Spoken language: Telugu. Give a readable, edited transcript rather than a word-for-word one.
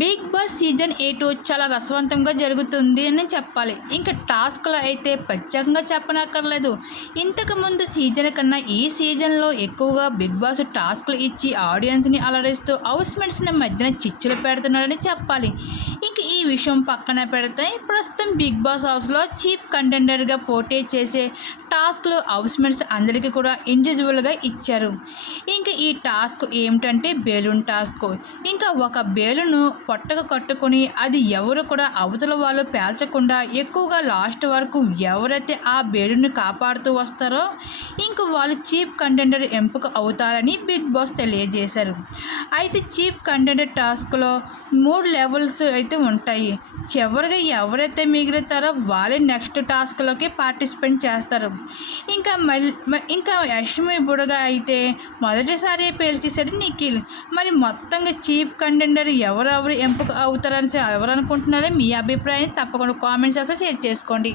బిగ్ బాస్ సీజన్ 8 చాలా రసవంతంగా జరుగుతుంది అని చెప్పాలి. ఇంకా టాస్క్‌లో అయితే ప్రత్యేకంగా చెప్పనక్కర్లేదు. ఇంతకుముందు సీజన్ కన్నా ఈ సీజన్‌లో ఎక్కువగా బిగ్ బాస్ టాస్క్‌లు ఇచ్చి ఆడియన్స్‌ని అలరిస్తూ హౌస్‌మేట్స్‌ని మధ్యన చిచ్చులు పెడుతున్నాడని చెప్పాలి. ఇంక ఈ విషయం పక్కన పెడితే ప్రస్తుతం బిగ్ బాస్ హౌస్‌లో చీఫ్ కంటెండర్‌గా పోటీ చేసే టాస్క్‌లు హౌస్‌మేట్స్ అందరికీ కూడా ఇండివిజువల్‌గా ఇచ్చారు. ఇంక ఈ టాస్క్ ఏమిటంటే బెలూన్ టాస్క్. ఇంకా ఒక బెలూను పొట్టకు కట్టుకొని అది ఎవరు కూడా అవతల వాళ్ళు పేల్చకుండా ఎక్కువగా లాస్ట్ వరకు ఎవరైతే ఆ బెలూన్ని కాపాడుతూ వస్తారో ఇంక వాళ్ళు చీఫ్ కంటెండర్ ఎంపిక అవుతారని బిగ్ బాస్ తెలియజేశారు. అయితే చీఫ్ కంటెండర్ టాస్క్లో 3 లెవెల్స్ అయితే ఉంటాయి. చివరిగా ఎవరైతే మిగులుతారో వాళ్ళే నెక్స్ట్ టాస్క్లోకి పార్టిసిపేట్ చేస్తారు. ఇంకా యష్మి బుడగ అయితే మొదటిసారి పేల్చేశాడు నిఖిల్. మరి మొత్తంగా చీఫ్ కంటెండర్ ఎవరెవరు ఎంపిక అవుతారని ఎవరు అనుకుంటున్నారో మీ అభిప్రాయం తప్పకుండా కామెంట్స్ అయితే షేర్ చేసుకోండి.